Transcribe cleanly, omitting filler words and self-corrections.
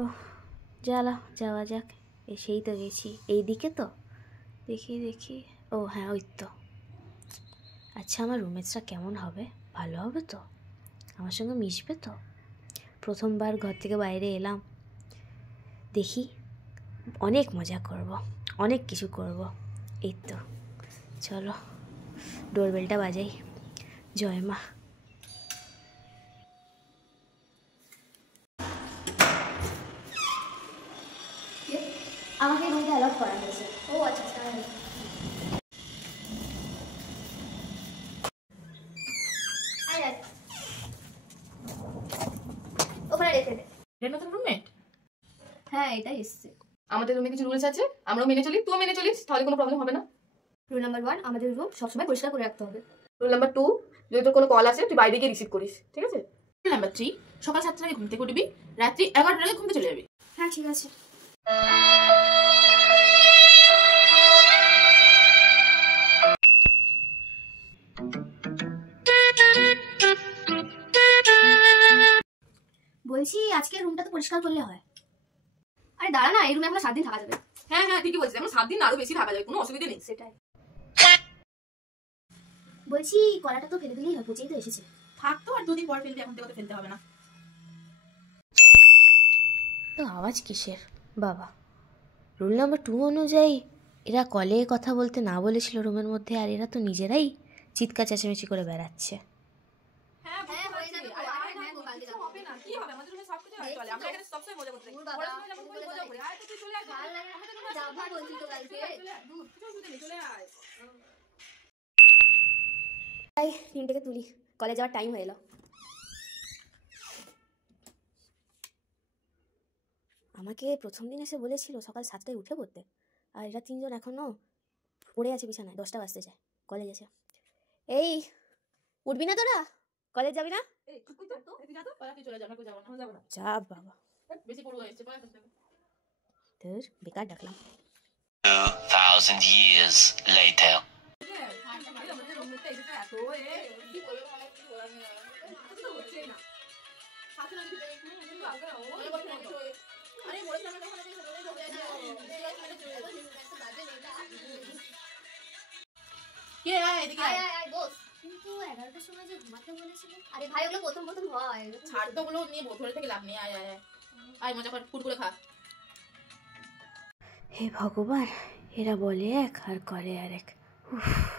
ওহ জ্বালা, যাওয়া যাক। এসেই তো গেছি, এইদিকে তো। দেখি দেখি, ও হ্যাঁ ওই তো। আচ্ছা আমার রুমমেটসরা কেমন হবে? ভালো হবে তো? আমার সঙ্গে মিশবে তো? প্রথমবার ঘর থেকে বাইরে এলাম, দেখি অনেক মজা করব, অনেক কিছু করব। এই তো চলো ডোরবেলটা বাজাই। জয় মা। আমাকে রুমটা অ্যালট করা হয়েছে। ও আচ্ছা তাহলে ওখানে রেখে দে। এটা নতুন রুমমেট? হ্যাঁ এটাই এসছে। আমাদের রুমে কিছু রুলস আছে, আমরাও মেনে চলি, তুইও মেনে চলিস, তাহলে কোনো প্রবলেম হবে না। রুল নাম্বার 1, আমাদের রুম সবসময় পরিষ্কার করে রাখতে হবে। রুল নাম্বার 2, যদি তোর কোনো কল আসে তুই বাইরে গিয়ে রিসিভ করিস, ঠিক আছে? রুল নাম্বার 3, সকাল 7টার আগে ঘুম থেকে উঠবি, রাত্রি 11টার আগে ঘুমতে চলে যাবি। হ্যাঁ ঠিক আছে। বলছি আজকে রুমটা তো পরিষ্কার করলে হয়। আরে দাঁড়া না, এই রুমে আমরা 7 দিন থাকা যাবে। হ্যাঁ হ্যাঁ ঠিকই বলছিস, এখন 7 দিন আরো বেশি থাকা যাবে, কোনো অসুবিধা নেই। সেটাই বলছি, কলাটা তো ফেলে দিলেই হয়, পচেই তো এসেছে। থাকতো আর 2 দিন পর ফেলবি, এখন থেকে তো ফেলতে হবে না। তো আওয়াজ কিসের বাবা? রুল নাম্বার 2 অনুযায়ী এরা কলে কথা বলতে না বলেছিল রুমের মধ্যে, আর এরা তো নিজেরাই চিৎকার চেঁচামেচি করে বেড়াচ্ছে। হ্যাঁ হয়ে যাবে, কিছু হবে না, কি হবে, আমাদের রুমে সব কিছু চলে, আমরা এখানে সবসময় মজা করতে থাকি। পড়াশোনা যখন করি মজা করি, আয় তো তুই চলে আয়, আমাদের রুমে যাবা বলছি তো কালকে, কিছু অসুবিধা নেই, চলে আয়। তাই তিনটেকে তুলি, কলেজ যাওয়ার টাইম হয়ে এলো। আমাকে প্রথম দিন এসে বলেছিল সকাল 7টায় উঠে পড়তে, আর এরা 3জন এখনও পড়ে আছে বিছানায়, 10টা বাজতে চায়, কলেজ আছে। এই উঠবি না তোরা? কলেজ যাবি না? এই তুই যা তো, তুই চলে যা, আমরা যাব না, যাব না। যা বাবা, বেশি পড়ুয়া এসেছে, পড়া করতে হবে। তোর বেকার ডাকলাম। 2000 years later. আমাদের রুমমেটটা এসেছে এত কি বলবো, আমার কিছু বলার নেই, কিছু হচ্ছে না। সাথে না দিতে কিন্তু আগে ও আরে বলেছিলাম না ওখানে চলে কে আয় এদিকে আয় আয় বস। কিন্তু 11টার সময় যে ঘুমাতে বলেছিল, আরে ভাই ওগুলো প্রথম প্রথম হয়, ছাড় তো, ওগুলো নিয়ে ধরে থেকে লাভ নেই। আয় আয় আয় আয়, মজা কর, ফুট করে খা। হে ভগবান, এরা বলে এক আর করে আরেক। উফ।